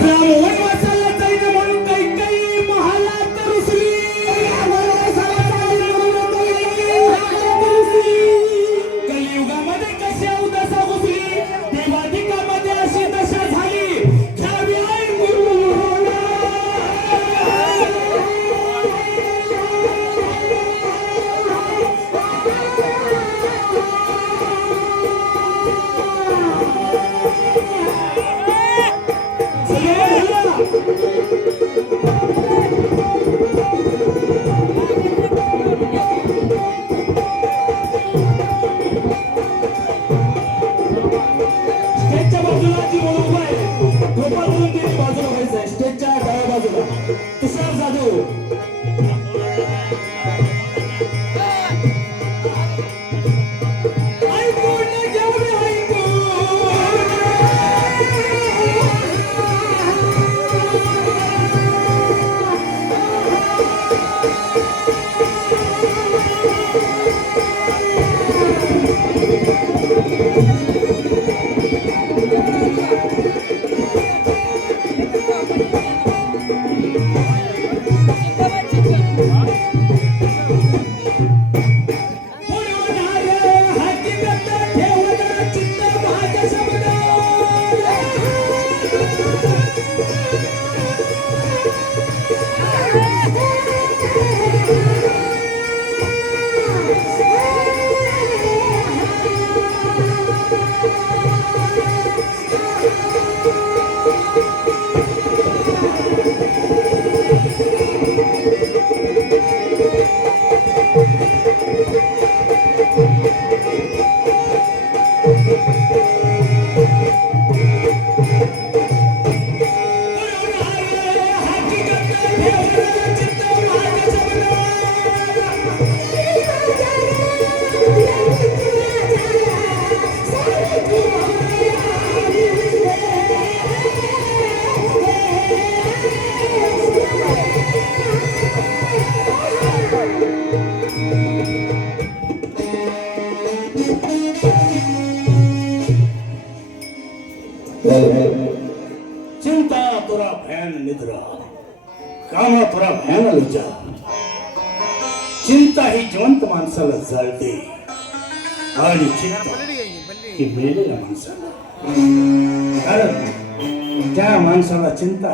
Brown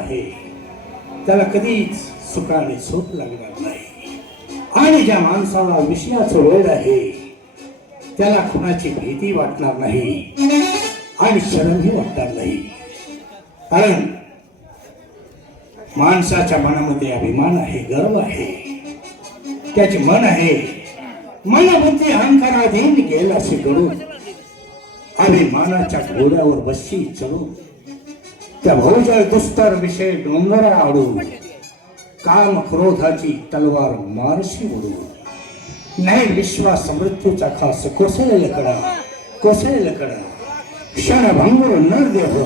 आहे. त्याला कधीच सुखाने झोप लागणार नाही. आणि ज्या माणसाला विषयाचं वेळ आहे त्याला कुणाची भीती वाटणार नाही आणि शरमही वाटणार नाही. कारण माणसाच्या मनामध्ये अभिमान आहे गर्व आहे. त्याचे मन आहे मनबुद्धी अहंकाराधीन गेला असे करून अभिमानाच्या घोड्यावर बसशी चढून त्या भोजळ दुस्तर विषय डोंगरा आडून काम क्रोधाची तलवार मारशी उडून. नाही विश्वास मृत्यूचा खास कोसळेल कडा कोसळेल कडा. क्षणभंगूर न देह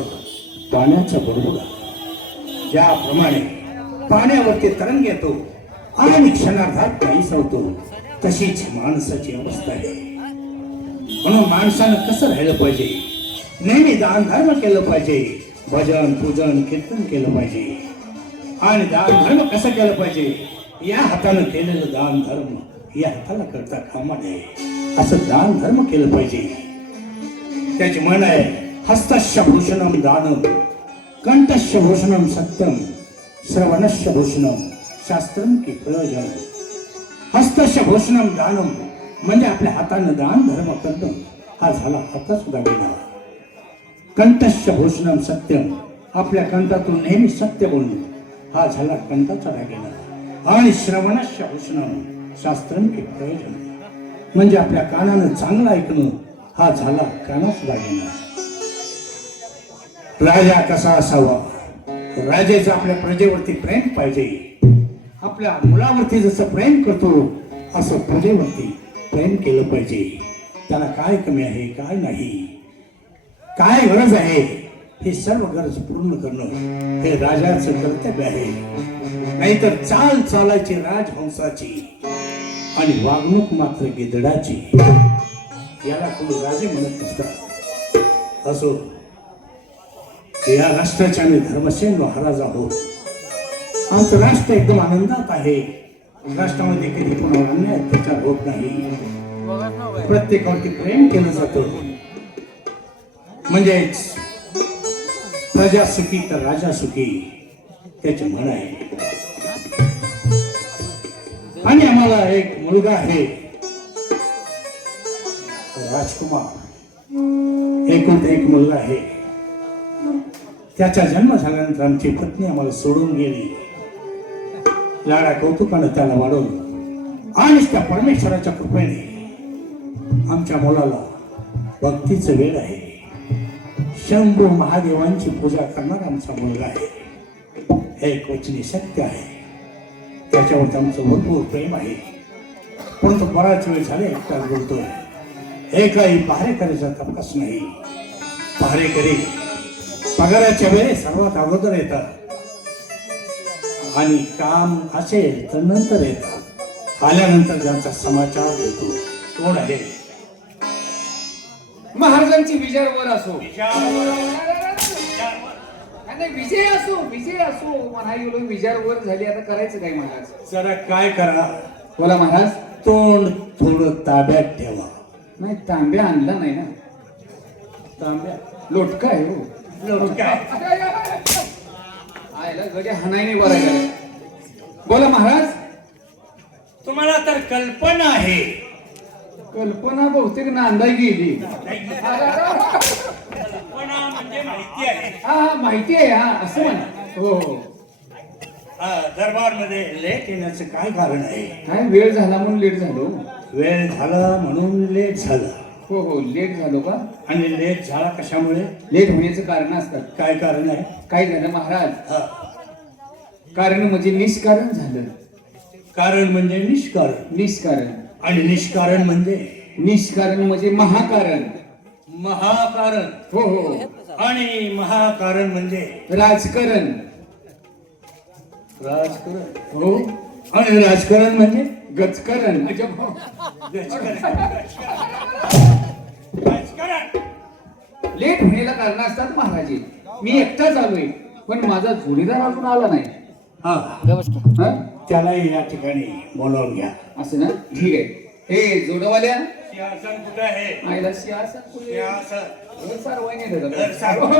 पाण्याचा बरोबर ज्याप्रमाणे पाण्यावरती तरंग येतो आणि क्षणार्धात नाही सवतो तशीच माणसाची अवस्था आहे. म्हणून माणसानं कसं राहिलं पाहिजे? नेहमी दान धर्म केलं पाहिजे. भजन पूजन कीर्तन केलं पाहिजे. आणि दान धर्म कसं केलं पाहिजे? या हातानं केलेलं दान धर्म या हाताला करता कामा नये. असं दान धर्म केलं पाहिजे. त्याची म्हण आहे हस्तस्य भूषणम दानम कंठस्य भूषणम सत्यम श्रवणस्य भूषणम शास्त्रम की प्रयोजन. हस्तस्य भूषणम दानम म्हणजे आपल्या हातानं दान धर्म करणं हा झाला हाताच दागिना कंठस्य भूषणम सत्यम आपल्या कंठातून नेहमी सत्य बोलणे. हा झाला कंठाचा दागिना आणि श्रवणस्य भूषणम शास्त्रांचे प्रयोजन. म्हणजे आपल्या कानानं चांगलं ऐकणं हा झाला कानाच दागिना राजा कसा असावा? राजाचं आपल्या प्रजेवरती प्रेम पाहिजे. आपल्या मुलावरती जसं प्रेम करतो असं प्रजेवरती प्रेम केलं पाहिजे. त्याला काय कमी आहे काय नाही. काय गरज आहे? हे सर्व गरज पूर्ण करणं हे राजाचं कर्तव्य आहे. नाहीतर चाल चालायची राजहंसाची आणि वागणूक मात्र गिदडाची याला कोणी राजे म्हणत नसतात. असो या राष्ट्राचे आम्ही धर्मसेन महाराज आहोत. आमचं राष्ट्र एकदम आनंदात आहे. राष्ट्रामध्ये कधी कोणावर अन्याय अत्याचार होत नाही. प्रत्येकावरती प्रेम केलं जातं. म्हणजेच प्रजा सुखी तर राजा सुखी त्याचे म्हण आहे. आणि आम्हाला एक मुलगा आहे राजकुमार. एकूण एक मुलगा आहे. त्याचा जन्म झाल्यानंतर आमची पत्नी आम्हाला सोडून गेली. लाडा कौतुकानं त्याला वाढवलं आणि त्या परमेश्वराच्या कृपेने आमच्या मुलाला भक्तीचं वेळ आहे. शंभू महादेवांची पूजा करणार आमचा मुलगा आहे. हे कोचनी वचनी सत्य आहे. त्याच्यावरती आमचं भरपूर प्रेम आहे. परंतु बराच वेळ झाले एकटाच बोलतोय. हे काही पहारेकरीचा तपास नाही. पहारेकरी पगाराच्या वेळी सर्वात अगोदर येतात. आणि काम असेल तर नंतर येतात. आल्यानंतर त्यांचा समाचार देतो कोण आहे. महाराजांची विजयावर असो. नाही विजय असो विजय असो. म्हणा गेलो विजयावर झाली आता करायचं काय महाराज? जरा काय करा? बोला महाराज. तोंड थोडं ताब्यात ठेवा. नाही तांब्या आणला नाही ना. तांब्या. लोटका आहे हो. आयला गड्या बरा बोला महाराज. तुम्हाला तर कल्पना आहे. कल्पना बहुतेक नांदाय गेली. कल्पना म्हणजे माहिती आहे. हा हा माहिती आहे हा असं म्हणा. हो हो. दरबारमध्ये लेट येण्याचं काय कारण आहे? काय वेळ झाला म्हणून लेट झालो? वेळ झाला म्हणून लेट झालं. हो हो लेट झालो का? आणि लेट झाला कशामुळे? लेट होण्याचं कारण असतात. काय कारण आहे? काय झालं महाराज? हा. कारण म्हणजे निष्कारण झालं. कारण म्हणजे निष्कारण. निष्कारण. आणि निष्कारण म्हणजे? निष्कारण म्हणजे महाकारण. महाकारण. हो हो. आणि महाकारण म्हणजे? राजकारण. राजकारण. हो. आणि राजकारण म्हणजे गजकारण. राजकारण लेट होण्याला कारण असतात महाराजे. मी एकटाच आलोय पण माझा जोडीदार अजून आला नाही. हा. हा? त्यालाही या ठिकाणी बोलावून घ्या. असं ना? ठीक आहे. हे जोडवाल्या? सिंहासन कुठे आहे? आईला सिंहासन कुठे? सिंहासन. घर सारवायने देतात. घर सारवा.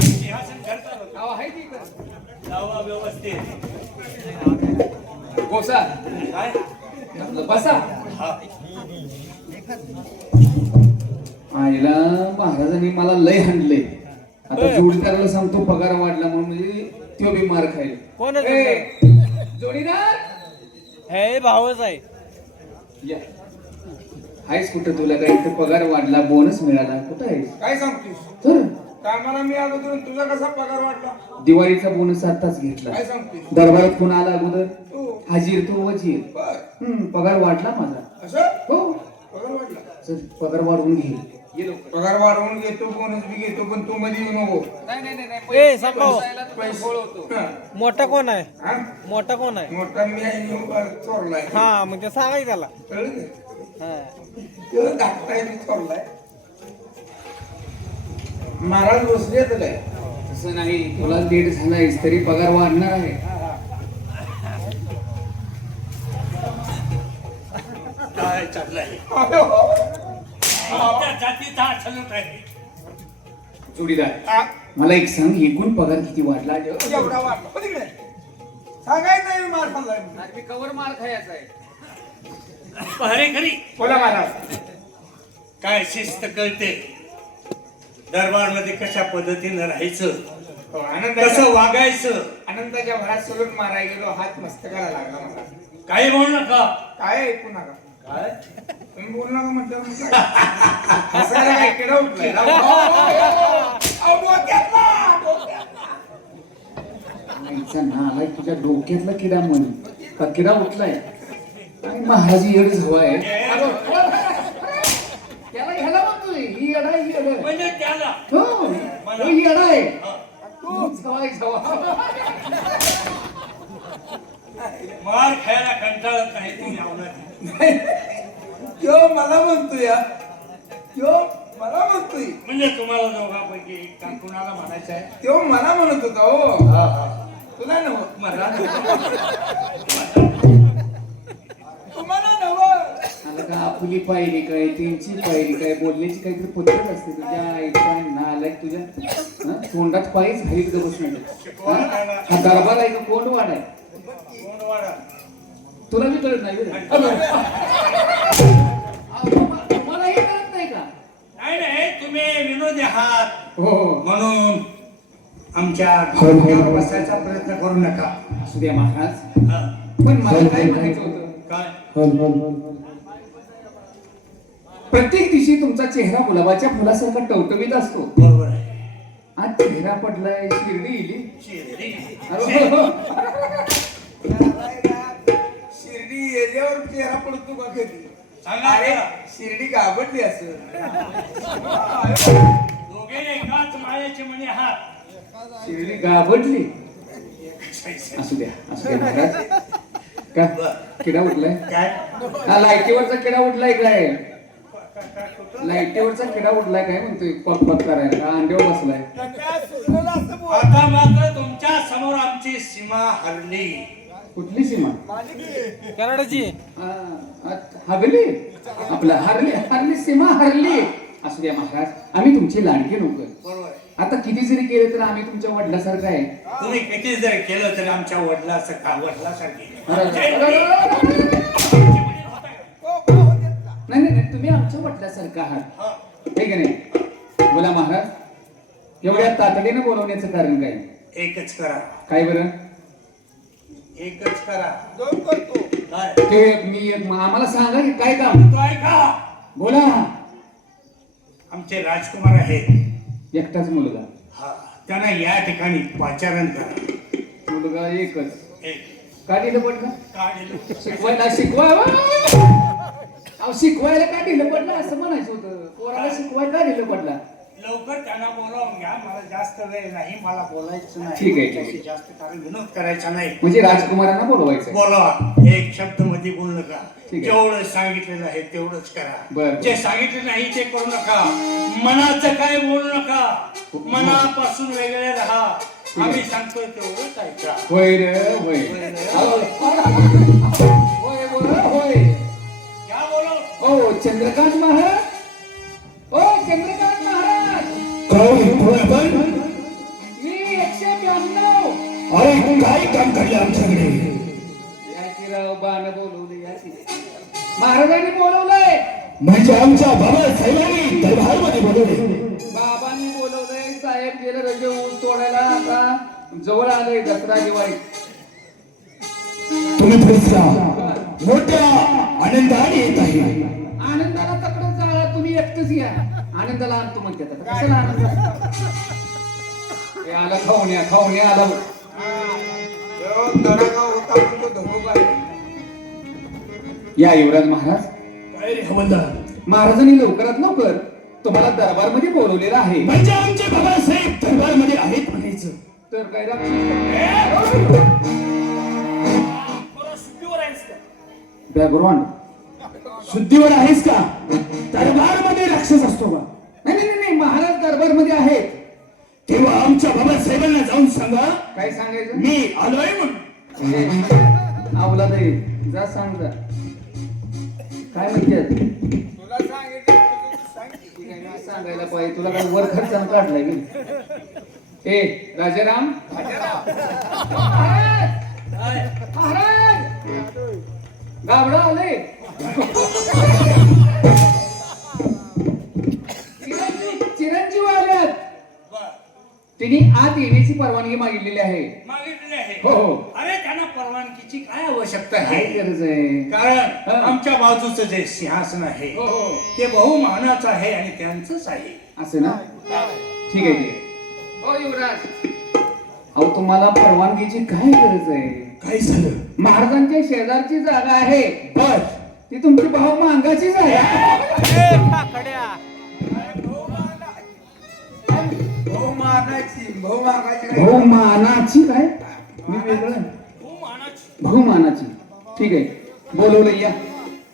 सिंहासन घरचा होता. अहो, आहे की इकडं? लावा व्यवस्थित. कोसा. काय? आपलं बसा. हा. आईला महाराजांनी मला लय हाणलंय आता जोडीदाराला सांगतो पगार वाढला म्हणून म्हणजे तो बी मार खाईल. कोण आहे ए, जोडीदार! हे भावच आहे. या. आहेस कुठं? तुला काय इथं पगार वाढला बोनस मिळाला. कुठं आहेस? काय सांगतोस तर. कामाला मी अगोदर तुझा कसा पगार वाटला दिवाळीचा बोनस आताच घेतला. काय सांगतोस दरबारात कोण आला अगोदर? हाजीर तो वजीर. पगार वाढला माझा. असं? हो. पगार वाटला चल पगार वाढवून घे. ये लवकर. पगार वाढवून घेतो बोनस बी घेतो पण तू मध्ये येऊ नको नाही नाही ए संभाव पैसे. हा. मोठा कोण आहे हा? मोठा कोण आहे मोठा मी आहे मी उभा चोरलाय हा मग ते सांगाय त्याला कळलं का? हा. तो धाकटाय मी चोरलाय महाराज बसले तर काय तसं नाही तुला लेट झालायस तरी पगार वाढणार आहे काय चाललंय अरे हो. आपल्या जातीचा सलूट आहे. जोडीदार हा, मला एक सांग एकूण पगार किती वाढला? एवढा वाटला हो तिकडे. सांगायचं नाही मी मार खाल्लाय म्हणून. मी कवर मार खायचा आहे. पहारेकरी बोला महाराज. काय शिस्त कळते? दरबारमध्ये कशा पद्धतीनं राहायचं? हो, आनंदाच्या कसं वागायचं? आनंदाच्या भरात सलूट माराय गेलो हात मस्तकाला लागला मला काही म्हणू नका. काय ऐकू नका. काय तुम्ही बोल नका म्हटलं? हसायला काय केलं उठलंय? अहो, डोक्यातला, डोक्यातला. आईचा नालाय तुझ्या डोक्यातला किडा म्हण. का किडा उठलाय. आणि महाराजी येड हवाय त्याला ह्याला म्हणतोय ही येडा ही येडा. म्हणजे त्याला. हो हो, ही येडा आहे. तू झवाय झवा मार खायला कंटाळत नाही तुम्ही आवडत त्यो मला म्हणतो या मला म्हणतोय. म्हणजे तुम्हाला दोघांपैकी का कुणाला म्हणायचं आहे? तो मला म्हणत होता हो. तुला नव मला तुम्हाला नव का आपली पायरी काय त्यांची पायरी काय बोलण्याची काहीतरी पद्धत असते तुझ्या आईच्या नालायक तुझ्या हं? तोंडात पायच घालीत बसून हा? दरबार आहे का? कोण वाढ आहे? तुला बी कळत नाही तुम्हालाही कळत नाही का? नाही नाही तुम्ही विनोदी आहात. हो हो. म्हणून आमच्या डोक्यावर बसायचा प्रयत्न करू नका. असू द्या महाराज. हा. पण मला काय म्हणायचं होतं? काय? प्रत्येक दिवशी तुमचा चेहरा गुलाबाच्या फुलासारखा टवटवीत असतो. बरोबर आहे. आज चेहरा पडलाय शिर्डी इली. शिर्डी. अरे हो, हो. शिर्डी येल्यावर चेहरा पडतो का कधी अरे. शिर्डी घाबरली असं दोघे एकाच मायाचे म्हणे आहात शिर्डी गाभटली असू द्या असू द्या महाराज. का? किडा उठलाय? काय? हा लाईटीवरचा किडा उठलाय काय लाईटीवरचा किडा उठलाय काय म्हणतोय? पक पक करायला. का अंड्यावर बसलाय? आता मात्र तुमच्यासमोर आमची सीमा हरली. कुठली सीमा? कॅनडाची हा, हरली? आपला हरली हरली सीमा हरली. असू द्या महाराज आम्ही तुमची लाडकी नोकर. आता किती जरी केलं तर आम्ही तुमच्या वडिलासारखं आहे. तुम्ही किती जर केलं तरी आमच्या वडिलासारखी नाही नाही नाही, तुम्ही आमच्या वडिलासारखं आहात. ठीक आहे नाही? बोला महाराज एवढ्या तातडीनं बोलवण्याचं कारण काय? एकच करा. काय बरं? एकच करा. दोन करतो. काय? ते मी एक- आम्हाला सांगा की काय काम? तो ऐका बोला. आमचे राजकुमार आहेत. एकटाच मुलगा. हा त्यांना या ठिकाणी पाचारण करा. मुलगा एकच. एक. का दिलं पडलं काढलं. शिकवायला शिकवा अहो शिकवायला का दिलं पडलं असं म्हणायचं होतं. पोराला शिकवायला का दिलं पडला लवकर त्यांना बोलावून घ्या. मला जास्त वेळ नाही मला बोलायचं नाही. ठीक आहे, ठीक आहे. तुमच्याशी जास्त कारण विनोद करायचा नाही. म्हणजे राजकुमारांना बोलवायचं बोला. एक शब्दमध्ये बोलू नका. ठीक आहे. जेवढं सांगितलेलं आहे तेवढंच करा. बरं. जे सांगितलं नाही ते करू नका. मनाचं काय बोलू नका. मनापासून वेगळे राहा. आहे. आम्ही सांगतोय तेवढंच ऐका. होय रे होय. अहो, होय बोला होय. घ्या बोलो. हो चंद्रकांत महाराज. हो चंद्रकांत महाराज मी एकशे ब्याण्णव. अरे काय काम करले आमच्याकडे? याची राव बाण बोलवले याची महाराजांनी बोलवलंय. म्हणजे आमच्या बाबासाहेबांनी दरबारमध्ये बोलवले. बाबांनी बोलवलंय साहेब गेलं रजे ऊस तोडायला आता जवळ आले दसरा दिवाळी. तुम्ही पुढचा मोठ्या आनंदाने येत आहे. आनंदाला तकडं जाळा तुम्ही एकटेच या. आनंदाला आणतो म्हणते आता. कशाला आनंद? हे आला खाऊन खाऊन आला. या युवराज महाराज. काय रे हवलदार? महाराजांनी लवकरात लवकर तुम्हाला दरबारमध्ये बोलवलेलं आहे. म्हणजे आमचे बाबासाहेब दरबारमध्ये आहेत म्हणायचं. तर काय राक्षस बॅकग्राऊंड. शुद्धीवर आहेस का? दरबारमध्ये राक्षस असतो का नाही नाही नाही, नाही महाराज दरबारमध्ये आहेत. तेव्हा आमच्या बाबासाहेबांना जाऊन सांगा. काय सांगायचं? मी आलोय म्हणून. आवला नाही जा सांग जा. काय म्हणते तुला सांगितलं तर तू सांग की. सांगायला पाहिजे. तुला काय वर खर्च काढलाय मी ए राजाराम. महाराज! गाबडा आले चिरंजीव चिरंजीव आल्यात तिने आत येण्याची परवानगी मागितलेली आहे मागितले आहे हो हो अरे त्यांना परवानगीची काय आवश्यकता काय आहे गरज आहे कारण हा. आमच्या बाजूचं जे सिंहासन आहे हो हो ते बहुमानाचं आहे आणि त्यांचंच आहे असं ना ठीक आहे ठीक आहे हो युवराज अहो तुम्हाला परवानगीची काय गरज आहे काय झालं? महाराजांच्या शेजारची जागा आहे. बर ती तुमची भाऊ मांगाचीच आहे. भाऊ काय? भाऊ मानाची काय? मी वेगळं भाऊ मानाची. ठीक आहे. बोलवलं या.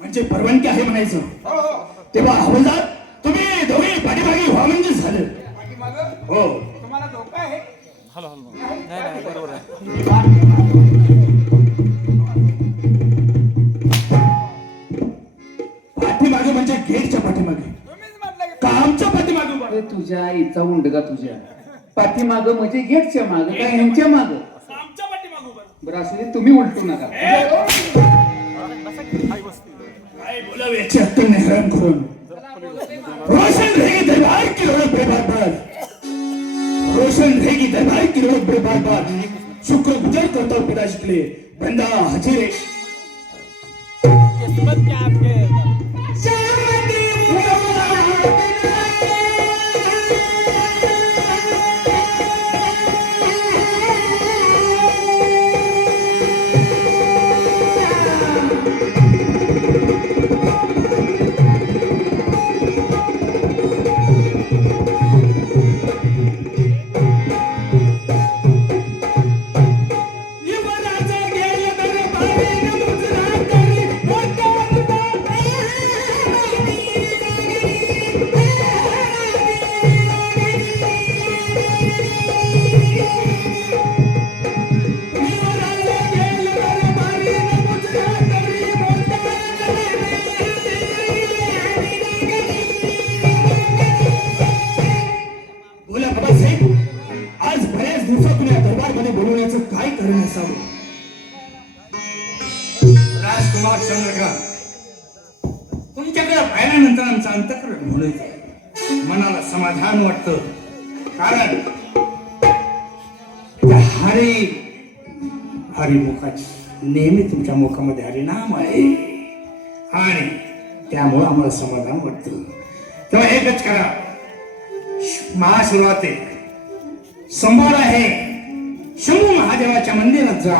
म्हणजे परवानगी आहे म्हणायचं. हो, हो. तेव्हा हवलदार तुम्ही दोघे पाठी पाठीमागे व्हा म्हणजे झालं. हो. Hello hello. नाही नाही बरोबर आहे. पाठीमागे म्हणजे गेटच्या पाठीमागे. तुम्हीच म्हटलं की का आमच्या पाठीमागे? अरे तुझ्या आईचा उंडगा तुझ्या. पाठीमाग म्हणजे गेटच्या माग का ह्यांच्या माग. बरं तुम्ही उलटू नका. काय बोलावे हराम करून. रोशन रहेगी दरबार की रोशन रहेगी दरबार की रोड बार शुक्र गुजर करता हूँ पिताजी के लिए। बंदा हजीरे किस्मत क्या आपके? नेहमी तुमच्या मुखामध्ये हरिनाम आहे. आणि त्यामुळं आम्हाला समाधान वाटतं. तेव्हा एकच करा. महाशिवरात्री. समोर आहे. शंभू महादेवाच्या मंदिरात जा.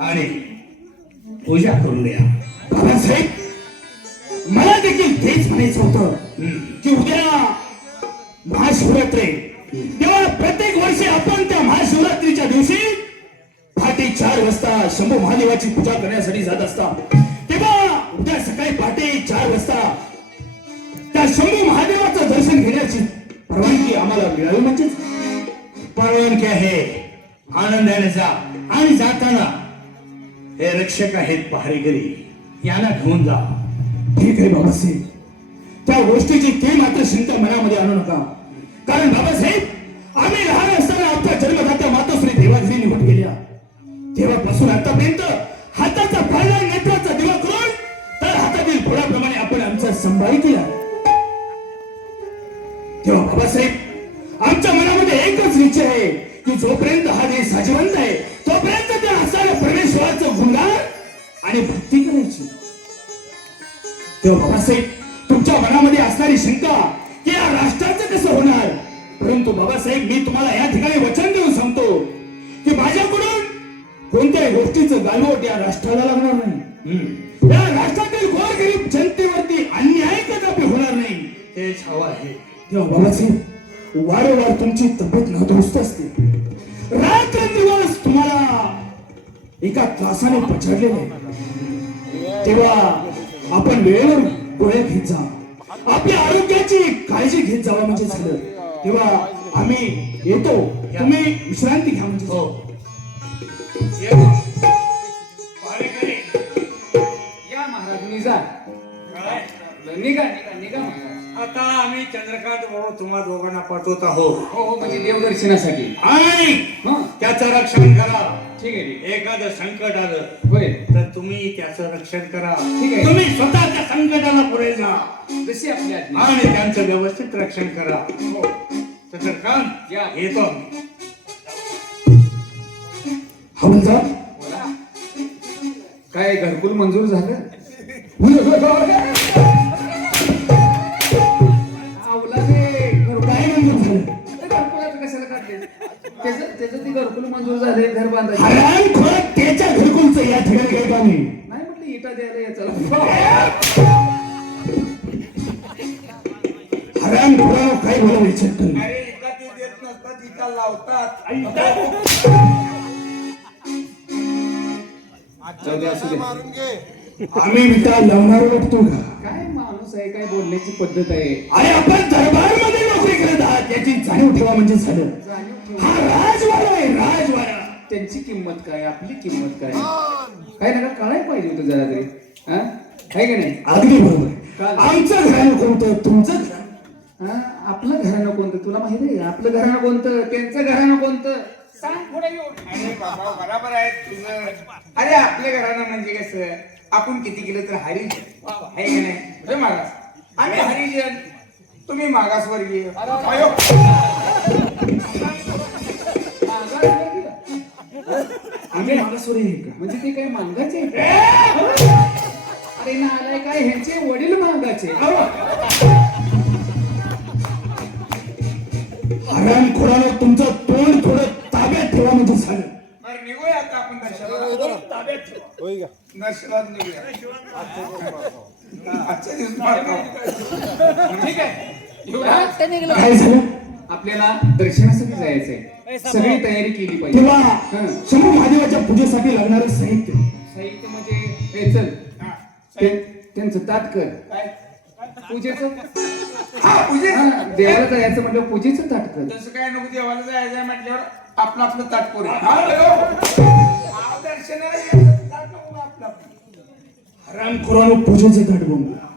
आणि पूजा करून द्या बाबासाहेब मला देखील तेच म्हणायचं होतं की उद्या महाशिवरात्री. तेव्हा प्रत्येक वर्षी आपण त्या महाशिवरात्रीच्या दिवशी पहाटे चार वाजता शंभू महादेवाची पूजा करण्यासाठी जात असतात तेव्हा उद्या सकाळी पहाटे चार वाजता. त्या शंभू महादेवाचं दर्शन घेण्याची परवानगी आम्हाला मिळावी म्हणजेच परवानगी आहे. आनंदाने जा. आणि जाताना हे रक्षक आहेत पहारेकरी. यांना घेऊन जा. ठीक आहे बाबासाहेब त्या गोष्टीची ते मात्र चिंता मनामध्ये आणू नका. कारण बाबासाहेब आम्ही लहान असताना आमच्या जन्मदात्या मातोश्री देवाघरी निवड गेल्या तेव्हापासून आतापर्यंत हाताचा फायदा नेत्राचा दिवा करून तर हातातील फुलाप्रमाणे आपण आमचा संभाळी केला तेव्हा बाबासाहेब आमच्या मनामध्ये एकच निश्चय आहे की जोपर्यंत हा देश साजिवंत आहे तोपर्यंत त्या असणाऱ्या परमेश्वराचं गुणगान आणि भक्ती करायची. तेव्हा बाबासाहेब तुमच्या मनामध्ये असणारी शंका की या राष्ट्राचं कसं होणार? परंतु बाबासाहेब मी तुम्हाला या ठिकाणी वचन देऊन सांगतो की माझ्याकडून कोणत्याही गोष्टीचं गालबोट या राष्ट्राला लागणार नाही. या राष्ट्रातील गोरगरीब जनतेवरती अन्याय कदापि होणार नाही. तेच हवं आहे. तेव्हा बाबासाहेब वारंवार तुमची तब्येत नादुरुस्त असते. रात्र दिवस तुम्हाला एका त्रासाने पछाडलेले. तेव्हा आपण वेळेवर गोळ्या घेत जा. आपल्या आरोग्याची काळजी घेत जावं म्हणजे झालं. तेव्हा आम्ही येतो. तुम्ही विश्रांती घ्या म्हणजे निघा निघा निघा महाराज आता आम्ही चंद्रकांत बरोबर तुम्हा दोघांना पाठवत आहोत हो हो म्हणजे देवदर्शनासाठी आणि हा त्याचं रक्षण करा ठीक आहे ठीक एखादं संकट आलं आहे. होय तर तुम्ही त्याचं रक्षण करा ठीक आहे. तुम्ही स्वतः त्या संकटाला पुढे जा जशी आपली आज्ञा. आणि त्यांचं व्यवस्थित रक्षण करा हो. चंद्रकांत या. येतो आम्ही. हवलदार बोला. काय घरकुल मंजूर झालं त्याचं त्याचं ते घरकुल मंजूर झाले घर बांधायचे. हराम खोरात त्याच्या घरकुलचं या ठिकाणी काम नाही नाही म्हटलं इटा द्यायला याचा हराम खोराव काय बोलावं विचारत नाही अरे इका ते देत नसतात इका लावतात. जाऊ दे, असू दे. आम्ही विटा लावणार वाटतो का काय माणूस आहे काय बोलण्याची पद्धत आहे? अरे आपण दरबारमध्ये नोकरी करत आहात याची जाणीव ठेवा म्हणजे झालं. जाणीव. हा राजवाडा आहे राजवाडा. त्यांची किंमत काय? आपली किंमत काय? काय नका कळायला पाहिजे होतं जरा तरी. हा? आहे का नाही? अगदी बरोबर. आमचं घराणं कोणतं? तुमचं घराणं. हा? आपलं घराणं कोणतं? तुला माहिती आहे? आपलं घराणं कोणतं? त्यांचं घराणं कोणतं? सांग येऊन. अरे बाबा बरोबर आहे. तुझं अरे आपल्या घरानं म्हणजे कसं? आपण किती केलं तर हरिजन. आहे का नाही? रे मागास? आम्ही हरिजन. तुम्ही मागासवर्गीय. अयो. आम्ही मागासवर्गीय आहे का? म्हणजे ते काही मांगाचे? अरे ना आलाय काय ह्यांचे वडील मागाचे हराम खोरानं तुमचं तोंड थोडं ताब्यात ठेवा म्हणजे झालं. बरं निघूया आता आपण दर्शनाला दर्शनात निघूया. आजच्या दिवस ठीक आहे. एवढा काय झालं? आपल्याला दर्शनासाठी जायचंय. सगळी तयारी केली पाहिजे. तेव्हा. शंभू महादेवाच्या पूजेसाठी लागणारं साहित्य. साहित्य म्हणजे हे चल. ते- त्यांचं ताट कर. पूजेचं? हा पूजे हा, देवाला जायचं म्हटलं पूजेचं ताट कर. तसं काय नको देवाला जायचं म्हटल्यावर आपलं आपलं ताट करूया हा, अयो. हा, दर्शनाला यायचं ताट नको आपलं आपलं. हराम खोरानं पूजेचं ताट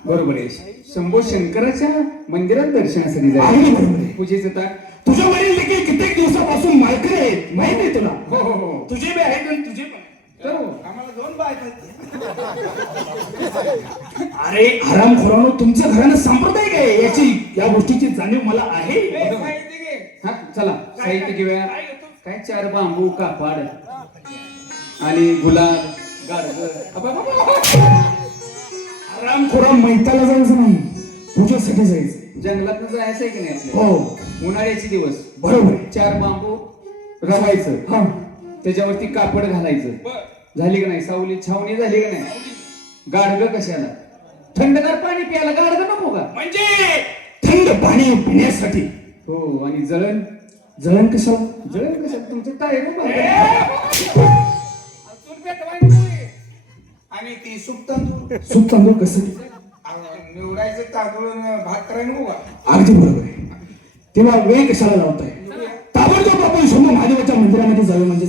बरोबर आहे. शंभो शंकराच्या मंदिरात दर्शनासाठी जायचं. बरोबर आहे. पूजेचं ताट. तुझ्या वडील देखील कित्येक दिवसापासून मालकरी आहेत माहीत आहे तुला? हो हो हो. तुझे बी आहेत आणि तुझे पण आहेत. तर. आम्हाला दोन बायका आहेत. अरे हराम खोरानं तुमचं घराणं सांप्रदायिक आहे. याची या गोष्टीची जाणीव मला आहे. ए, माहिती घे. हा चला साहित्य घेऊया. काय चार बांबू कापड आणि गुलाब हराम खोरा मैताला जायचं नाही. पूजेसाठी जायचं. जंगलात जायचंय की नाही आपल्याला? हो. उन्हाळ्याचे दिवस. बरोबर. चार बांबू रवायचं हा. त्याच्यावरती कापड घालायचं. झाली का नाही? सावली छावणी झाली का नाही? गाडग कशाला? थंडगार पाणी प्यायला गाडग नको का? म्हणजे? थंड पाणी पिण्यासाठी. हो आणि जळण? जळण कशाला? जळण कशाला? तुमचं काय. आणि ती सुप तांदूळ. सूप तांदूळ कसं? निवडायचं तांदूळ भात करायला नको का? अगदी बरोबर आहे. तेव्हा वेळ कशाला लावताय? ताबडतोब आपण शंभू महादेवाच्या मंदिरामध्ये जावे म्हणजे